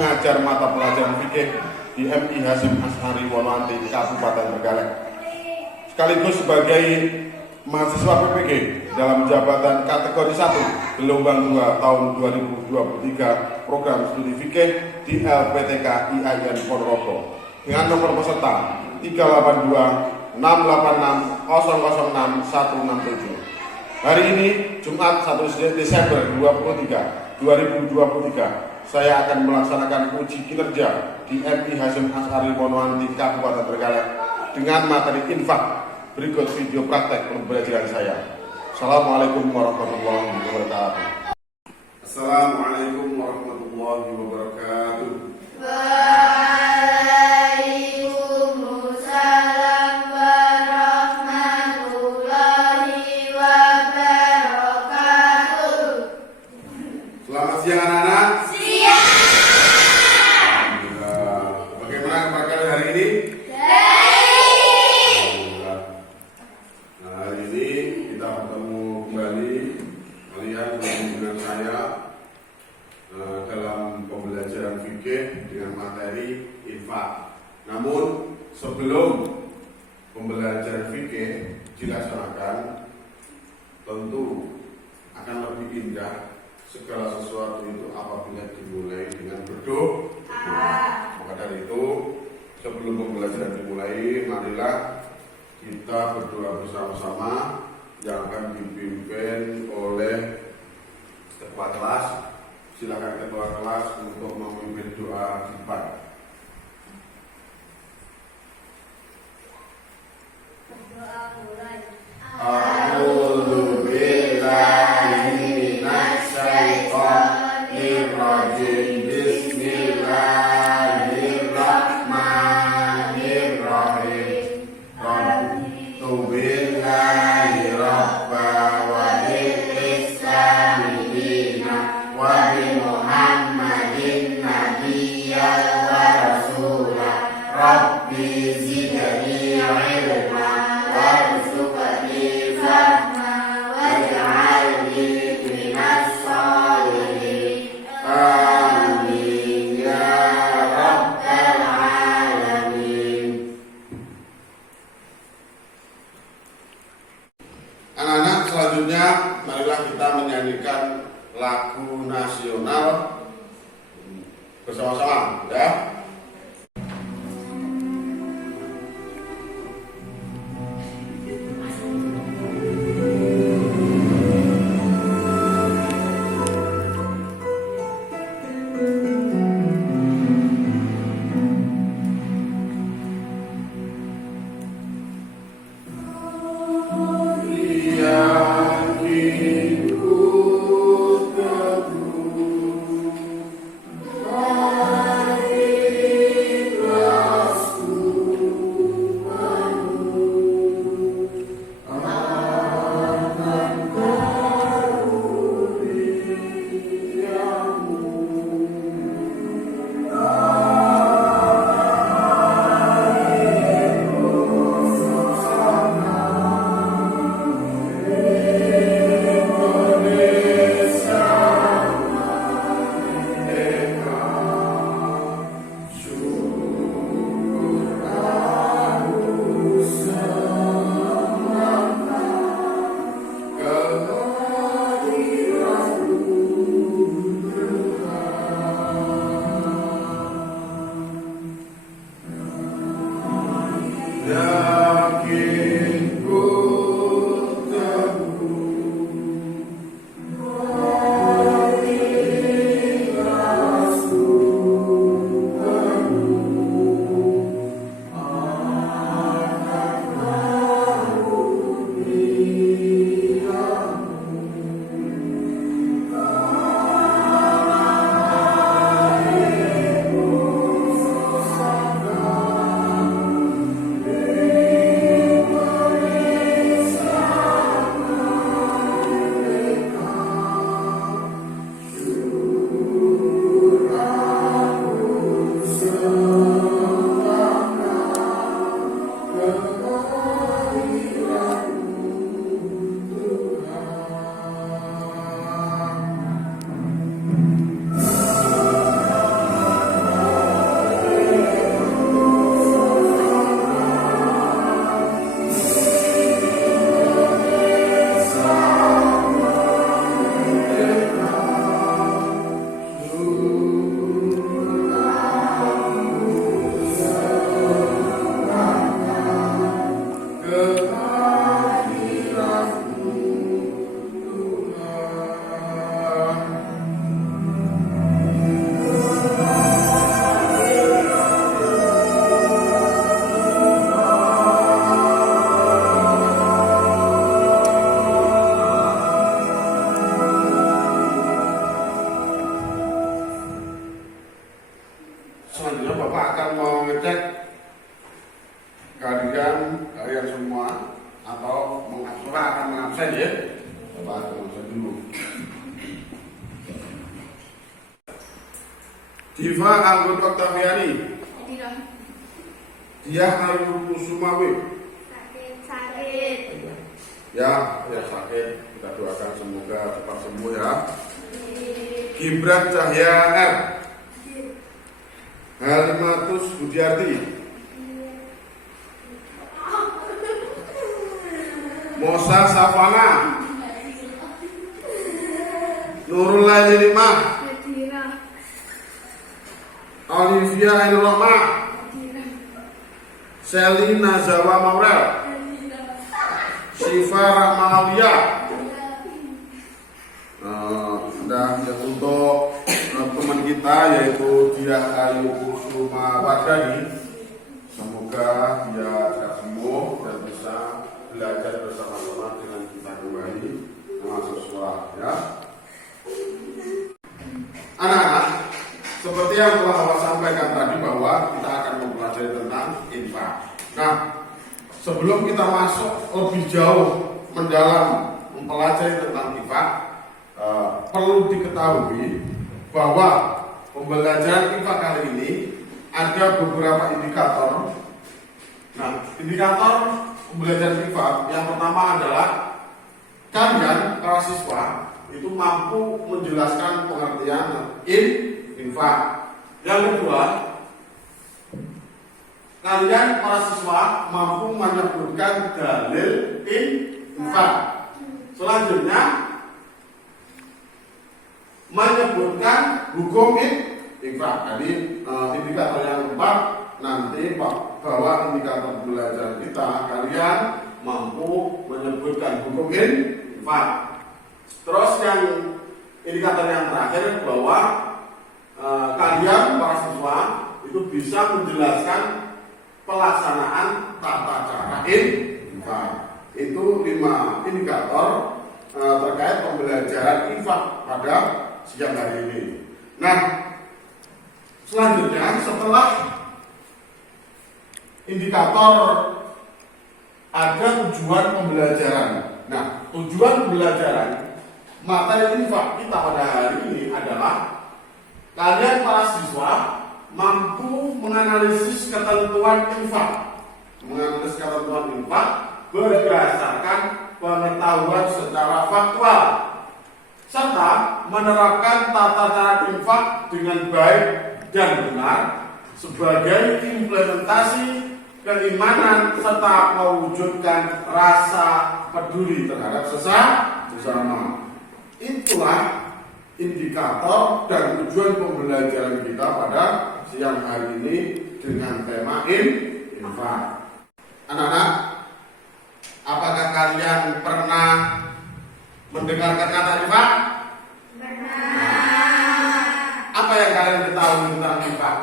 mengajar mata pelajaran fikih di MI Hasyim Asy'ari Wonoanti, Kabupaten Trenggalek. Sekaligus sebagai mahasiswa PPG dalam jabatan kategori 1 gelombang 2 tahun 2023 program studi fikih di LPTK IAIN Ponorogo dengan nomor peserta 382 686 006 167. Hari ini Jumat 1 Desember 2023, saya akan melaksanakan uji kinerja di MI Hasyim Asy'ari Wonoanti, Kabupaten Trenggalek dengan materi infak. Berikut video praktek pembelajaran saya. Assalamualaikum warahmatullahi wabarakatuh. Assalamualaikum warahmatullahi wabarakatuh. Waalaikumsalam warahmatullahi wabarakatuh. Selamat siang anak-anak. Siang. Bagaimana kabar kalian hari ini? Hari ini kita bertemu kembali kalian dengan saya dalam pembelajaran fikih dengan materi infak. Namun sebelum pembelajaran fikih dilaksanakan, tentu akan lebih indah segala sesuatu itu apabila dimulai dengan berdoa. Maka dari itu, sebelum pembelajaran dimulai, marilah kita berdoa bersama-sama yang akan dipimpin oleh ketua kelas. Silakan ketua kelas untuk memimpin doa depan. Berdoa mulai. A'udzu billahi minasy syaithanir rajim. Bismillahirrahmanirrahim. Raditu billahi rabba wa bil islami dina wa bi Muhammadin nabiyyan wa selanjutnya Bapak akan mengecek kalian semua atau Bapak akan mengabsen ya. Bapak akan mengabsen dulu. Diva Anggun Oktaviani. Dia Ayu Kusumawi. Sakit. Ya sakit. Kita doakan semoga cepat sembuh ya. Gibran Cahya R. Halimatus Budiarti. Mosa Safana. Nurul Laili Limah. Olivia Ainul Rahmah. Seli Nazawa Maurel. Syifa Rahmalia. Dan untuk teman kita yaitu dia Ayu Kusuma Wadani, semoga dia cepat sembuh dan bisa belajar bersama-sama dengan kita kembali masuk sekolah ya. Anak-anak, seperti yang telah Bapak sampaikan tadi bahwa kita akan mempelajari tentang infak. Nah, sebelum kita masuk lebih jauh mendalam mempelajari tentang infak, perlu diketahui bahwa pembelajaran infak kali ini ada beberapa indikator. Nah, indikator pembelajaran infak yang pertama adalah kalian para siswa itu mampu menjelaskan pengertian infak. Yang kedua, kalian para siswa mampu menyebutkan dalil infak. Selanjutnya, menyebutkan hukum infak. Jadi indikator yang keempat nanti bahwa indikator belajar kita kalian mampu menyebutkan hukum infak. Terus yang indikator yang terakhir bahwa kalian para siswa itu bisa menjelaskan pelaksanaan tata cara infak. Itu 5 indikator terkait pembelajaran infak pada siang hari ini. Nah, selanjutnya setelah indikator ada tujuan pembelajaran. Nah, tujuan pembelajaran materi infak kita pada hari ini adalah kalian para siswa mampu menganalisis ketentuan infak. Menganalisis ketentuan infak berdasarkan pengetahuan secara faktual serta menerapkan tata cara infak dengan baik dan benar sebagai implementasi keimanan serta mewujudkan rasa peduli terhadap sesama. Itulah indikator dan tujuan pembelajaran kita pada siang hari ini dengan tema infak. Anak-anak, apakah kalian pernah mendengarkan kata infak? Apa yang kalian ketahui tentang infak?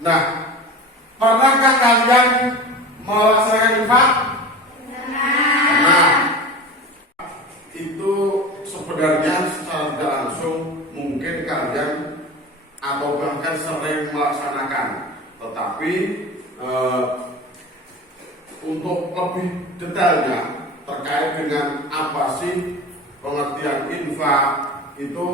Nah, pernahkah kalian melaksanakan infak? Nah, itu sebenarnya secara tidak langsung mungkin kalian atau bahkan sering melaksanakan, tetapi untuk lebih detailnya terkait dengan apa sih pengertian infak itu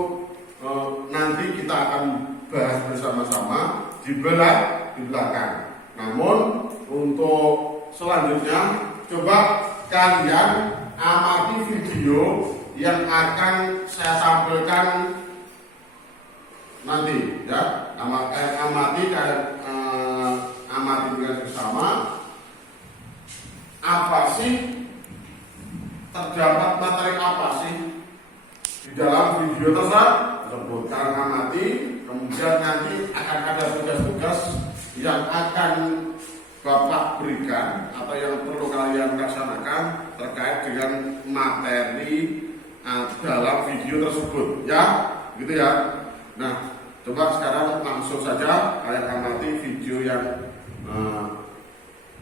nanti kita akan bahas bersama-sama di belakang. Namun untuk selanjutnya coba kalian amati video yang akan saya tampilkan nanti ya. Amati dengan bersama apa sih, terdapat materi apa sih di dalam video tersebut. Kalian amati, kemudian nanti akan ada tugas-tugas yang akan Bapak berikan atau yang perlu kalian laksanakan terkait dengan materi dalam video tersebut ya, gitu ya. Nah, coba sekarang langsung saja kalian amati video yang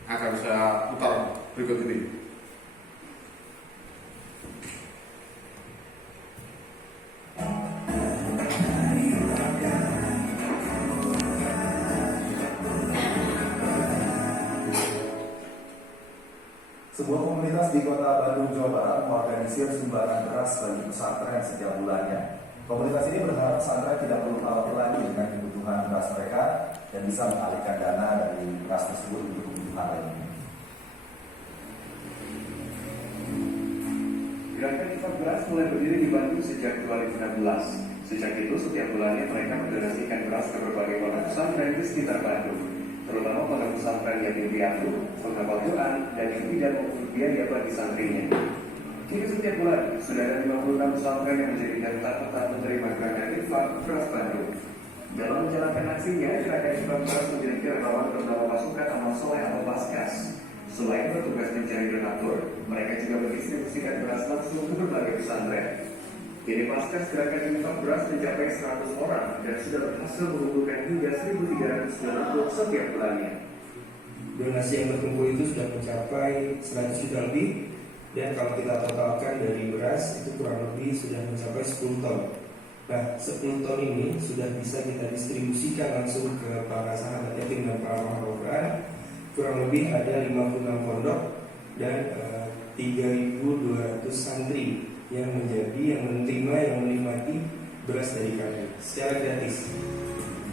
akan saya putar berikut ini. Sebuah komunitas di Kota Bandung, Jawa Barat mengorganisir sumbangan beras bagi pesantren setiap bulannya. Komunitas ini berharap pesantren tidak perlu khawatir lagi dengan kebutuhan beras mereka dan bisa mengalihkan dana dari beras tersebut untuk kebutuhan lainnya. Gerakan infak beras mulai berdiri di Bandung sejak 2016. Sejak itu, setiap bulannya mereka mendonasikan beras ke berbagai pondok pesantren di sekitar Bandung, terutama pondok pesantren Yatim Piatu, penghafal Quran, dan yang tidak mempunyai biaya bagi santrinya. Kini setiap bulan, sudah ada 56 pesantren yang menjadi daftar tetap menerima gerakan infak beras Bandung. Dalam menjalankan aksinya, gerakan infak beras menjadi relawan bernama Pasukan Amal Soleh atau Paskas. Selain bertugas mencari donatur, mereka juga mendistribusikan beras langsung ke berbagai pesantren. Kini Paskas gerakan infak beras mencapai 100 orang dan sudah berhasil mengumpulkan hingga 1.300 donatur setiap bulannya. Donasi yang berkumpul itu sudah mencapai 100 juta lebih, dan kalau kita totalkan dari beras itu kurang lebih sudah mencapai 10 ton. Nah, 10 ton ini sudah bisa kita distribusikan langsung ke para sahabat yatim dan para penghafal. Kurang lebih ada 56 pondok dan 3.200 santri yang menikmati beras dari kami secara gratis.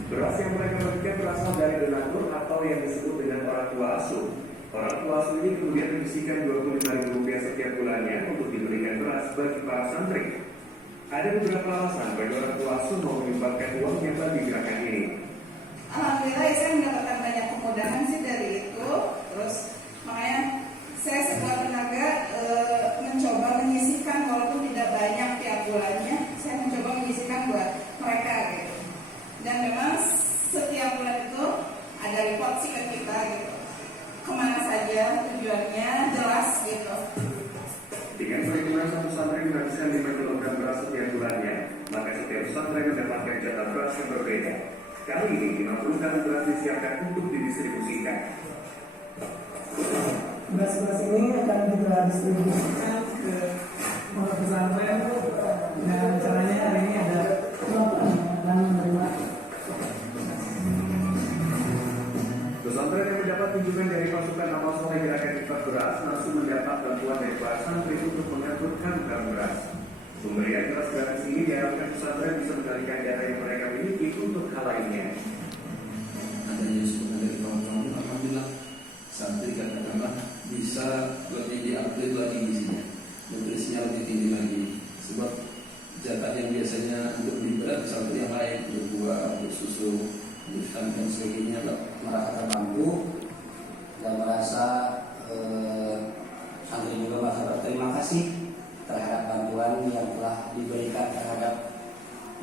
Beras yang mereka bagikan berasal dari donatur atau yang disebut dengan orang tua asuh. Orang tua asuh ini kemudian menyisihkan Rp25.000 setiap bulannya untuk diberikan beras bagi para santri. Ada beberapa alasan bagi orang tua asuh mau menyumbangkan uangnya bagi gerakan ini. Alhamdulillah saya mendapatkan banyak kemudahan sih dari itu. Terus makanya saya sekuat tenaga mencoba menyisihkan walaupun tidak banyak tiap bulannya. Saya mencoba menyisihkan buat mereka gitu. Dan memang setiap bulan itu ada report sih ke kita gitu. Kemana saja tujuannya jelas gitu. Dengan perhitungan satu santri menghabiskan 5 kg beras setiap bulannya, maka setiap santri mendapatkan jatah beras yang berbeda. Kali ini 50 kg beras disiapkan untuk didistribusikan. Beras-beras ini akan kita distribusikan ke pondok pesantren dengan caranya hari ini ada dan menerima. Pesantren yang mendapat kunjungan dari pasukan amal soleh gerakan infak beras langsung mendapat bantuan dari para santri untuk mengangkut kantong beras. Pemberian beras gratis ini diharapkan pesantren bisa mengalihkan dana yang mereka miliki untuk hal lainnya. Adanya sumbangan dari kawan-kawan, alhamdulillah santri katakanlah bisa lebih diupdate lagi isinya, nutrisinya lebih tinggi lagi. Sebab jatah yang biasanya untuk beli beras santri yang lain, untuk buah, untuk susu, untuk dan sebagainya, merasa terbantu dan merasa santri juga merasa berterima kasih terhadap bantuan yang telah diberikan terhadap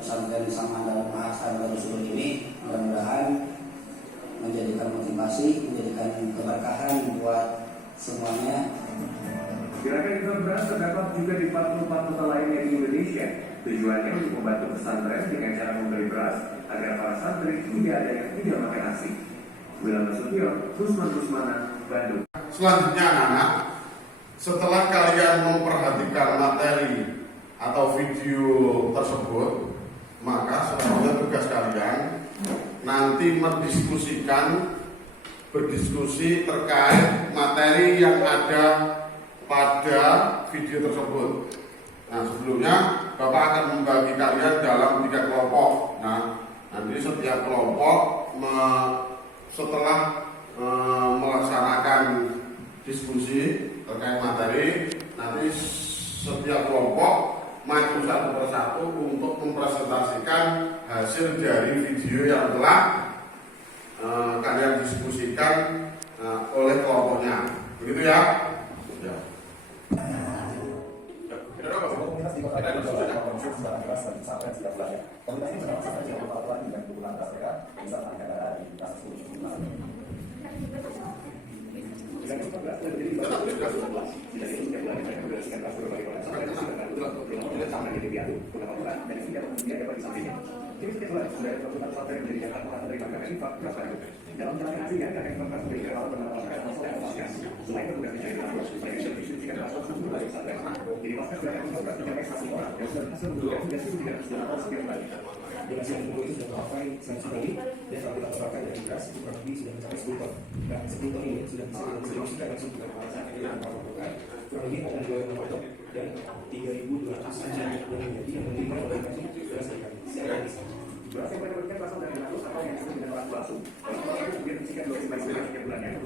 pesantren Saman dan Mahasiswa Rasul ini. Mudah-mudahan menjadikan motivasi, menjadikan keberkahan buat semuanya. Gerakan infak beras terdapat juga di 44 kota lainnya di Indonesia. Tujuannya untuk membantu pesantren dengan cara memberi beras agar para santri tidak ada yang tidak makan nasi. Wilam Nasution, Rusman Rusmana, Bandung. Selanjutnya anak-anak, setelah kalian memperhatikan materi atau video tersebut, maka selanjutnya tugas kalian nanti berdiskusi terkait materi yang ada pada video tersebut. Nah, sebelumnya Bapak akan membagi kalian dalam 3 kelompok. Nah, nanti setiap kelompok setelah melaksanakan diskusi terkait materi, nanti setiap kelompok maju satu persatu untuk mempresentasikan hasil dari video yang telah kalian diskusikan oleh kelompoknya. Begitu ya? Ya. Komunitas di Kota Bandung mengorganisir sumbangan beras bagi pesantren setiap bulannya. Komunitas ini berharap pesantren tidak perlu khawatir lagi dengan kebutuhan beras mereka bisa mengalihkan dana dari beras tersebut untuk kebutuhan lainnya. Gerakan infak beras mulai berdiri di Bandung 2011. Sejak itu setiap bulan mereka mendonasikan beras ke berbagai pondok pesantren di sekitar Bandung, terutama pondok pesantren Yatim Piatu, penghafal Quran, dan yang tidak mempunyai biaya bagi santrinya. Kini setiap bulan sudah ada 26 pesantren yang menjadi daftar telah menerima gerakan infak beras Bandung. Dalam menjalankan aksinya, gerakan infak beras menjadi relawan bernama Pasukan Amal Soleh atau Paskas. Selain bertugas mencari donatur, mereka juga mendistribusikan beras langsung ke berbagai pesantren. Jadi Paskas gerakan infak beras mencapai 100 orang dan sudah berhasil mengumpulkan hingga 1.300 donatur setiap bulan. Donasi yang berkumpul itu sudah mencapai 100 juta lebih, dan kalau kita totalkan dari beras itu kurang lebih sudah mencapai 10 ton. Nah, 10 ton ini sudah bisa kita distribusikan langsung ke para santri dan para masyarakat kurang lebih ada 2 pokok dan 3.200 saja yang menjadi yang menerima oleh beras dari kami. Silakan. Beras yang diberikan berasal dari Belarus atau yang disebut dengan beras palsu. Beras palsu itu kemudian diisikan 2 setiap bulannya.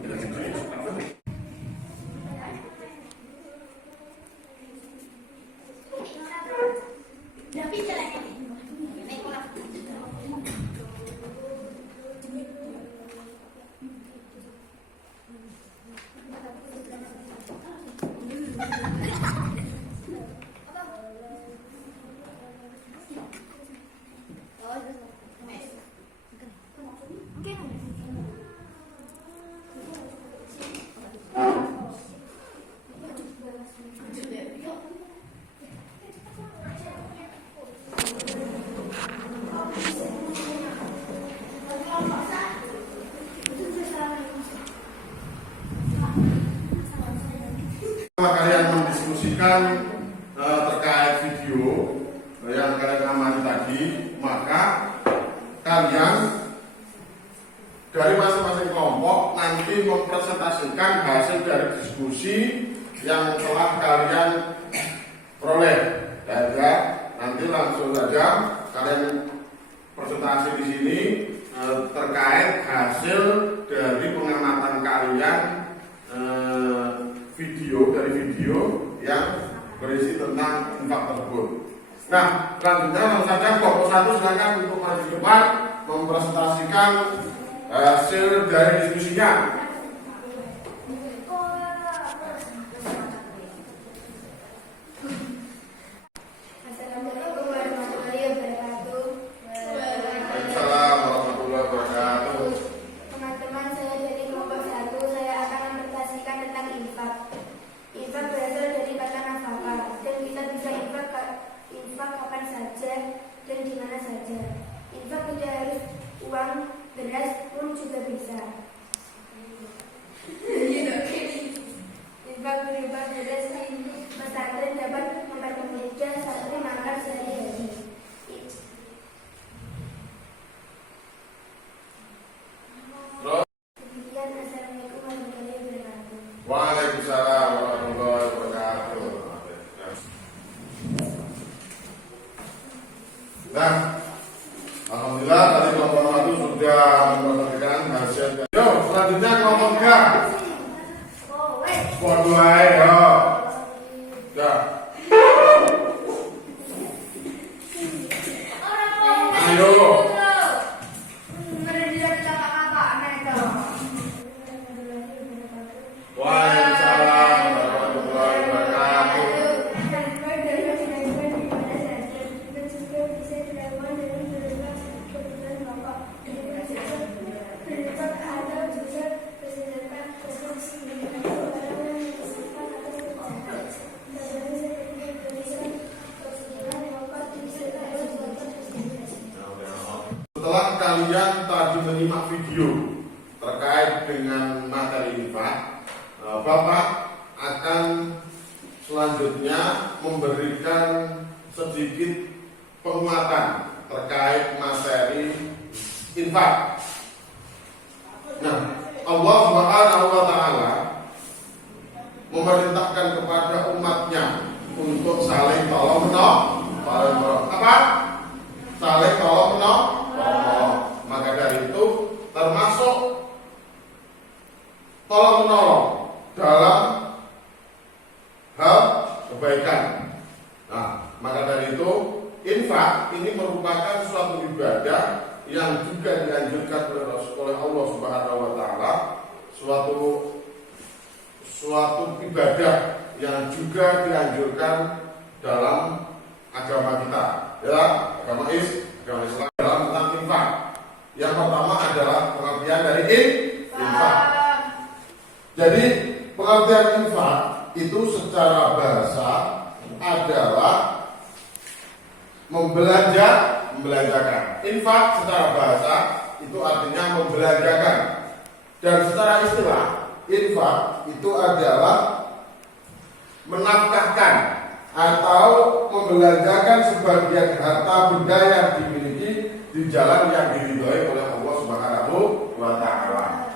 Kalian mendiskusikan terkait video yang kalian amati tadi, maka kalian dari masing-masing kelompok nanti mempresentasikan hasil dari diskusi yang telah kalian peroleh. Ya, nanti langsung saja kalian presentasi di sini terkait hasil dari pengamatan kalian video yang berisi tentang infak tersebut. Nah, selanjutnya langsung saja kelompok 1 silakan untuk maju ke depan mempresentasikan hasil dari diskusinya. Assalamualaikum warahmatullahi wabarakatuh. Waalaikumsalam warahmatullahi wabarakatuh. Teman-teman, saya dari kelompok 1. Saya akan mempresentasikan tentang infak. Infak berasal dari kata nafkah, dan kita bisa infak kapan saja dan di mana saja. Infak tidak harus uang, beras pun juga bisa. Infak berupa beras di pesantren dapat mempermudah santri makan sehari-hari. Demikian, assalamualaikum warahmatullahi wabarakatuh. Waalaikumsalam warahmatullahi wabarakatuh. Nah, alhamdulillah tadi kelompok 1 sudah mempresentasikan hasil. Yo, selanjutnya kelompok 3. Waduh, ayo. Ya. Ayo. Waalaikumsalam warahmatullahi wabarakatuh. Setelah kalian tadi menyimak video terkait dengan materi infak, Bapak akan selanjutnya memberikan sedikit penguatan terkait materi infak. Nah, Allah Subhanahu wa Ta'ala memerintahkan kepada umatnya untuk saling tolong menolong. Apa? Saling tolong menolong. Maka dari itu termasuk tolong menolong dalam hal kebaikan. Nah, maka dari itu infak ini merupakan suatu ibadah yang juga dianjurkan oleh Allah Subhanahu wa Ta'ala, suatu ibadah yang juga dianjurkan dalam agama kita, ya, agama Islam dalam tentang infak. Yang pertama adalah pengertian dari infak. Jadi pengertian infak itu secara bahasa adalah membelanjakan. Infak secara bahasa itu artinya membelanjakan. Dan secara istilah, infak itu adalah menafkahkan atau membelanjakan sebagian harta benda yang dimiliki di jalan yang diridhoi oleh Allah Subhanahu wa Ta'ala.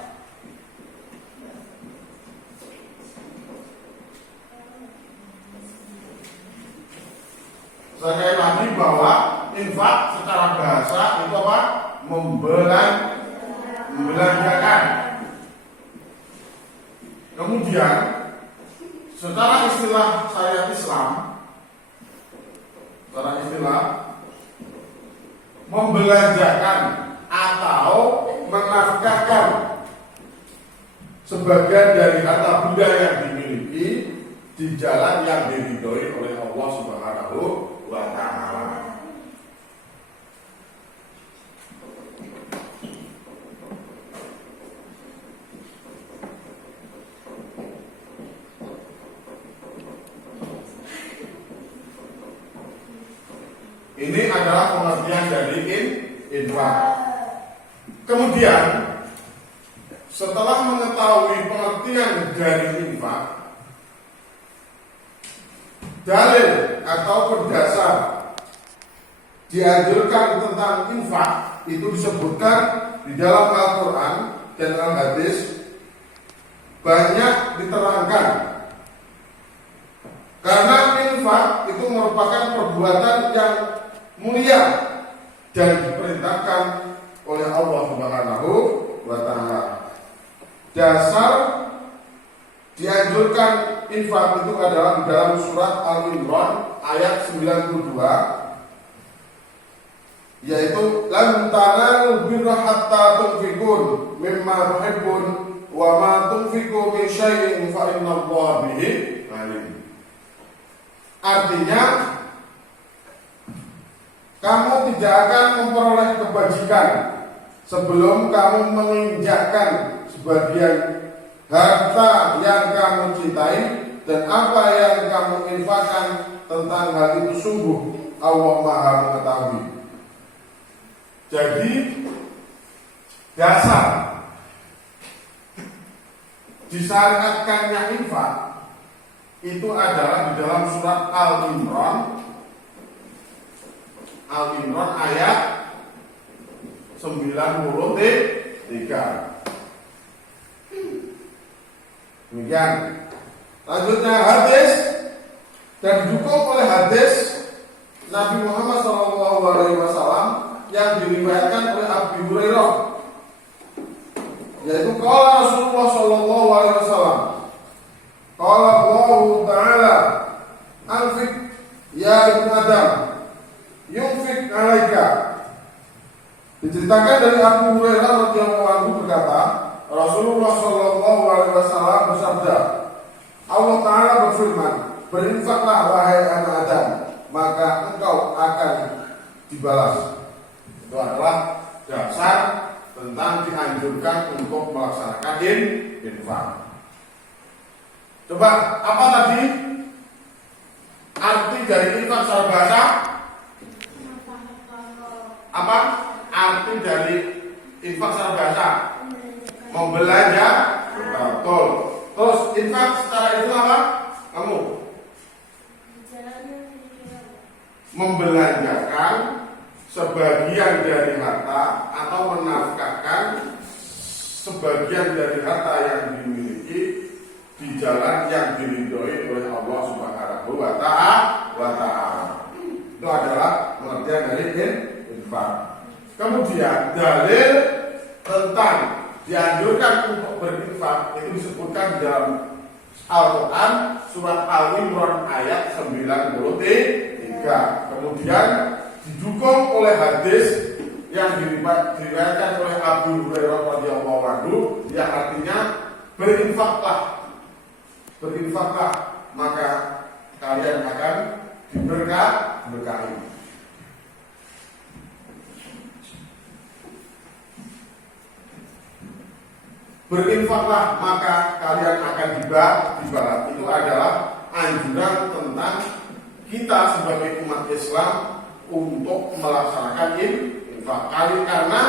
secara bahasa itu apa? Membelanjakan. Kemudian secara istilah syariat Islam, secara istilah membelanjakan atau menafkahkan sebagian dari harta benda yang dimiliki di jalan yang diridhoi oleh Allah Subhanahu wa Ta'ala. Ini adalah pengertian dari infak. Kemudian setelah mengetahui pengertian dari infak, dalil atau berdasar dianjurkan tentang infak itu disebutkan di dalam Al-Quran dan Al-Hadis banyak diterangkan. Karena infak itu merupakan perbuatan yang mulia dan diperintahkan oleh Allah Subhanahu wa Ta'ala. Dasar dianjurkan infak itu adalah di dalam surat Al-Imran ayat 92, yaitu lan tanalul birra hatta tunfiqun mimma tuhibbun wa ma tunfiqu min syai'in fa innallaha bihi alim. Artinya, kamu tidak akan memperoleh kebajikan sebelum kamu menginjakkan sebagian harta yang kamu cintai, dan apa yang kamu infakkan tentang hal itu sungguh Allah Maha mengetahui. Jadi dasar disyariatkannya infak itu adalah di dalam surat Al-Imran ayat 93. Demikian. Lanjutnya hadis, dan didukung oleh hadis Nabi Muhammad SAW yang diriwayatkan oleh Abu Hurairah, yaitu qala Rasulullah SAW, qala Allah Ta'ala, anfik ya ibn Adam, yunfik alaika. Diceritakan dari Abu Hurairah radhiyallahu anhu berkata, Rasulullah SAW bersabda, Allah Ta'ala berfirman, berinfaklah wahai anak Adam, maka engkau akan dibalas. Itu adalah dasar tentang dianjurkan untuk melaksanakan infak. Coba, apa tadi arti dari infak secara bahasa? Apa arti dari infak secara bahasa? Membelanja. Betul. Terus infak secara itu apa? Kamu membelanjakan sebagian dari harta atau menafkahkan sebagian dari harta yang dimiliki di jalan yang diridhoi oleh Allah Subhanahu wa Ta'ala. Itu adalah pengertian dari infak. Kemudian dalil tentang dianjurkan untuk berinfak itu disebutkan dalam Al-Quran surat Al-Imran ayat 93. Kemudian didukung oleh hadis yang diriwayatkan oleh Abu Hurairah radhiyallahu anhu yang artinya berinfaklah maka kalian akan diberkahi. Berinfaklah maka kalian akan dibalas. Itu adalah anjuran tentang kita sebagai umat Islam untuk melaksanakan infak. Karena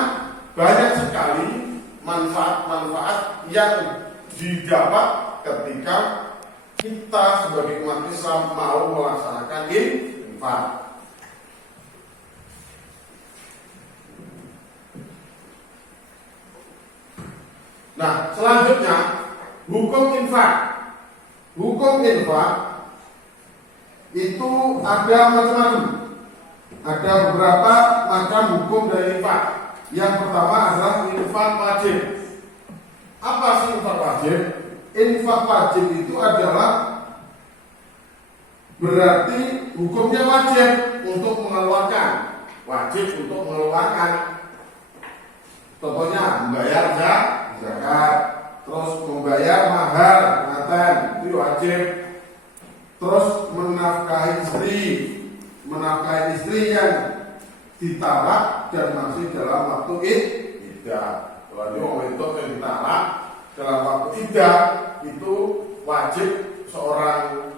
banyak sekali manfaat-manfaat yang didapat ketika kita sebagai umat Islam mau melaksanakan infak. Nah, selanjutnya hukum infak. Hukum infak itu ada macam-macam. ada beberapa macam hukum dari infak. Yang pertama adalah infak wajib. Apa sih infak wajib? Infak wajib itu adalah berarti hukumnya wajib untuk mengeluarkan. Wajib untuk mengeluarkan. Contohnya membayar zakat, terus membayar mahar pengantin itu wajib. Terus menafkahi istri yang ditalak dan masih dalam waktu iddah. Kalau orang itu yang ditalak dalam waktu iddah itu wajib seorang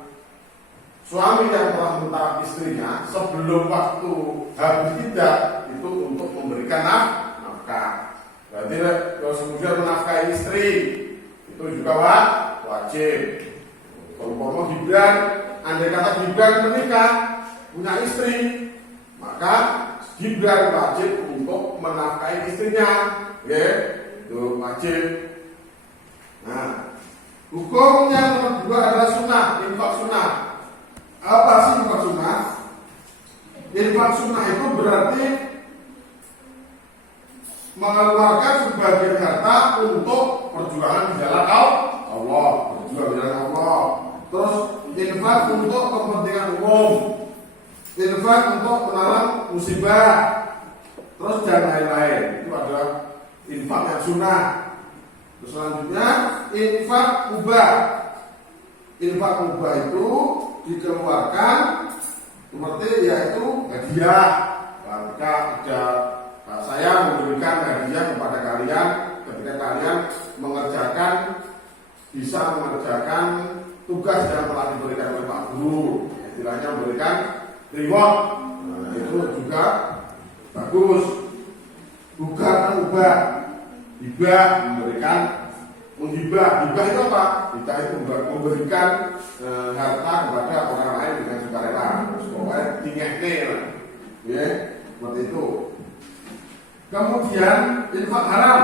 suami yang telah mentalak istrinya sebelum waktu habis iddah itu untuk memberikan nafkah. Berarti kalau kemudian menafkahi istri itu juga wajib. Kalau Gibran, andai kata Gibran menikah punya istri, maka Gibran wajib untuk menafkahi istrinya, ya, itu wajib. Nah, hukum yang kedua adalah sunnah, infak sunnah. Apa sih infak sunnah? Infak sunnah itu berarti mengeluarkan sebagian harta untuk perjuangan di jalan Allah, perjuangan di jalan Allah. Terus infak untuk kepentingan umum, infak untuk menolong musibah, terus dan lain-lain. Itu adalah infak yang sunnah. Terus selanjutnya infak mubah. Infak mubah itu dikeluarkan seperti yaitu hadiah. Maka ada saya memberikan hadiah kepada kalian ketika kalian bisa mengerjakan tugas yang telah diberikan oleh Pak Guru, istilahnya memberikan reward. Nah, itu juga bagus. Bukan ubah, hibah, menghibah. Hibah itu apa? Hibah itu memberikan harta kepada orang lain dengan sukarela. Pokoknya tinggal ya, seperti itu. Kemudian infak haram.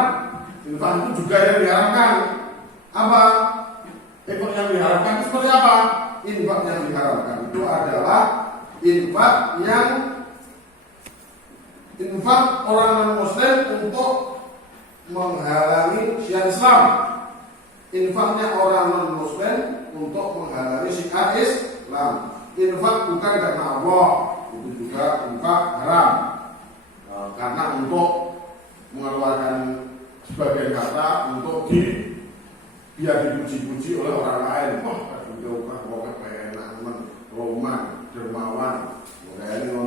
Infak itu juga yang diharamkan. Apa? Infak yang diharamkan itu seperti apa? Infak yang diharamkan itu adalah infak orang non-muslim untuk menghalangi syiar Islam. Infaknya orang non-muslim untuk menghalangi syiar Islam. Infak bukan karena Allah, itu juga infak haram. Karena untuk mengeluarkan sebagian harta untuk biar dipuji-puji oleh orang lain. Wah, pokoknya kayak enak, roman, dermawan, kayak ini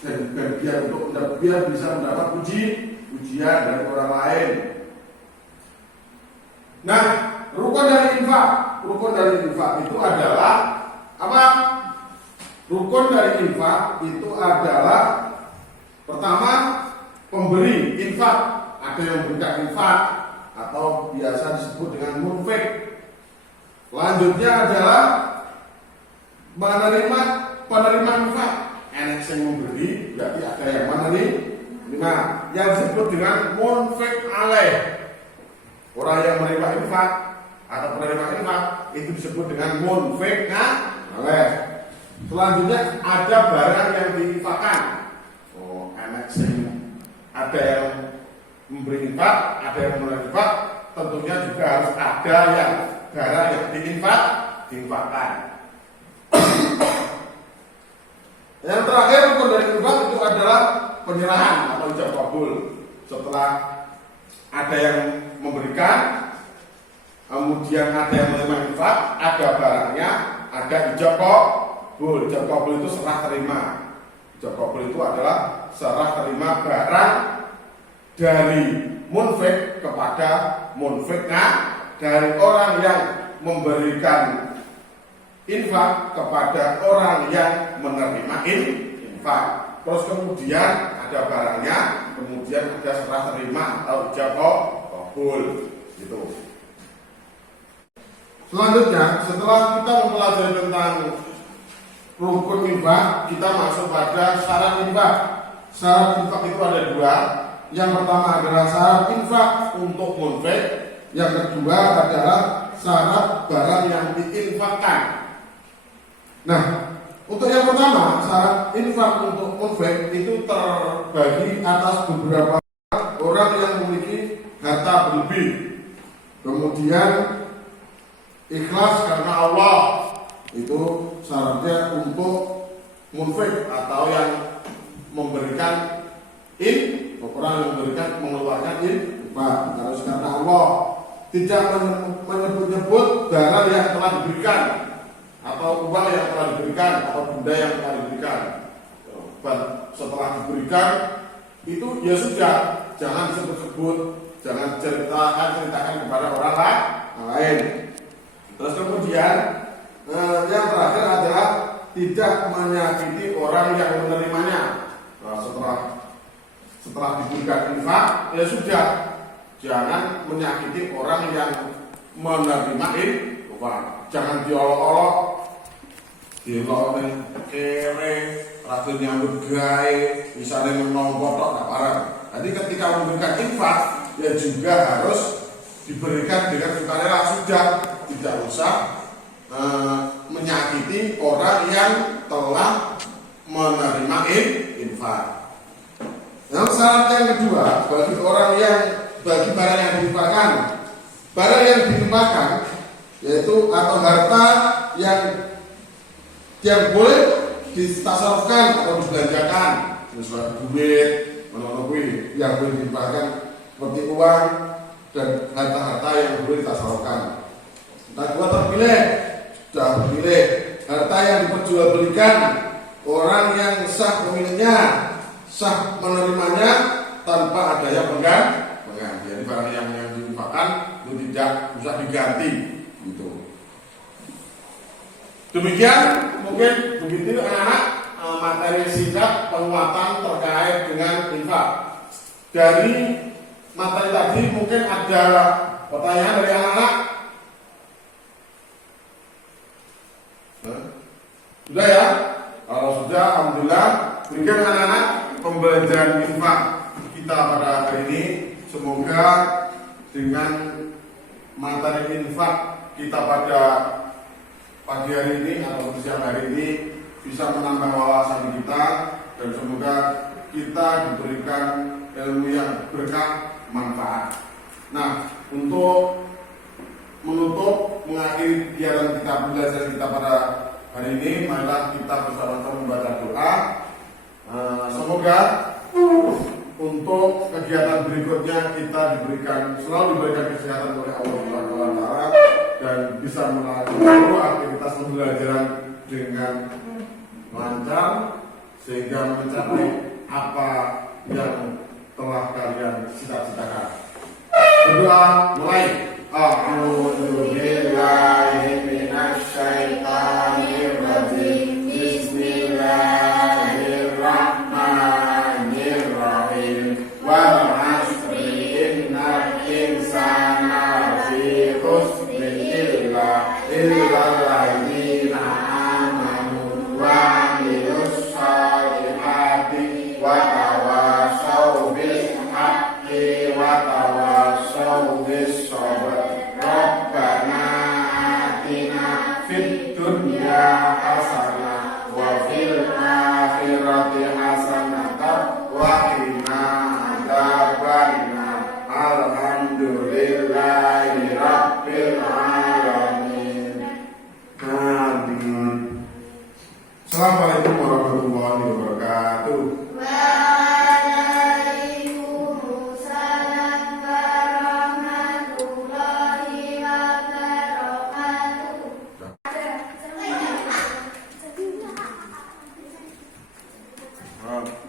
dan biar bisa mendapat pujian dari orang lain. Nah, rukun dari infak itu adalah apa? Rukun dari infak itu adalah pertama pemberi infak, ada yang memberikan infak atau biasa disebut dengan munfik. Selanjutnya adalah penerima infak. Enak yang memberi berarti ada yang menerima, yang disebut dengan munfik alaih. Orang yang menerima infak atau penerima infak itu disebut dengan munfik alaih. Selanjutnya ada barang yang diinfakkan. Ada yang memberi infak, ada yang menerima infak, tentunya juga harus ada yang barang yang diinfakkan. Yang terakhir rukun dari infak itu adalah penyerahan atau ijab kabul. Setelah ada yang memberikan, kemudian ada yang menerima infak, ada barangnya, ada ijab kabul. Ijab kabul itu serah terima. Ijab kabul itu adalah serah terima barang dari munfik kepada munfik. Dari orang yang memberikan infak kepada orang yang menerima infak. Terus kemudian ada barangnya, kemudian ada serah terima atau ijab kabul gitu. Selanjutnya, setelah kita mempelajari tentang rukun infak, kita masuk pada syarat infak. Syarat infak itu ada dua. Yang pertama adalah syarat infak untuk munfik. Yang kedua adalah syarat barang yang diinfakkan. Nah, Untuk yang pertama, syarat infak untuk munfik itu terbagi atas beberapa orang yang memiliki harta berlebih. Kemudian ikhlas karena Allah, itu syaratnya untuk munfik atau yang memberikan orang yang memberikan mengeluarkan infak harus karena Allah, tidak menyebut-nyebut barang yang telah diberikan atau uang yang telah diberikan atau benda yang telah diberikan. Setelah diberikan itu ya sudah, jangan disebut-sebut, jangan ceritakan kepada orang lain. Terus kemudian yang terakhir adalah tidak menyakiti orang yang menerimanya. Setelah diberikan infak ya sudah, jangan menyakiti orang yang menerima infak. Jangan diolok-olok, dilok kere, ratu nyambut gawe, misalnya menongkot tak parah. Jadi ketika memberikan infak ya juga harus diberikan dengan sukarela, sudah, tidak usah menyakiti orang yang telah menerima infak. Yang syarat yang kedua, bagi barang yang diinfakkan, barang yang diinfakkan yaitu atau harta yang boleh ditasarufkan atau dibelanjakan, misalnya duit, menonton yang boleh diinfakkan seperti uang dan harta-harta yang boleh ditasarufkan. Nah, dua terpilih, sudah terpilih harta yang diperjualbelikan, orang yang sah pemiliknya, sah menerimanya tanpa adanya pengganti. Jadi barang yang diinfakkan itu tidak bisa diganti. Gitu. Demikian mungkin begitu anak-anak materi singkat penguatan terkait dengan infak. Dari materi tadi mungkin ada pertanyaan dari anak-anak. Sudah ya? Kalau sudah, alhamdulillah. Demikian anak-anak pembelajaran infak kita pada hari ini. Semoga dengan materi infak kita pada pagi hari ini atau siang hari ini bisa menambah wawasan kita, dan semoga kita diberikan ilmu yang berkah manfaat. Nah, untuk menutup mengakhiri kegiatan kita belajar kita pada hari ini, marilah kita bersama-sama membaca doa. Semoga untuk kegiatan berikutnya kita selalu diberikan kesehatan oleh Allah Subhanahu wa Ta'ala dan bisa melakukan aktivitas pembelajaran dengan lancar sehingga mencapai apa yang telah kalian cita-citakan. Berdoa mulai. A'udzu billahi minasy syaithanir rajim. Bismillahirrahmanirrahim. Wal 'asri innal insana lafi khusr illa alladzina amanu wa 'amilus shalihati wa tawassaw bil haqqi wa tawassaw bis sabr. Rabbana atina fid dunya hasanah wa fil akhirati hasanah wa qina adzabannar. Alhamdulillahi rabbil alamin. Amin. Assalamualaikum warahmatullahi wabarakatuh. Waalaikumsalam warahmatullahi wabarakatuh.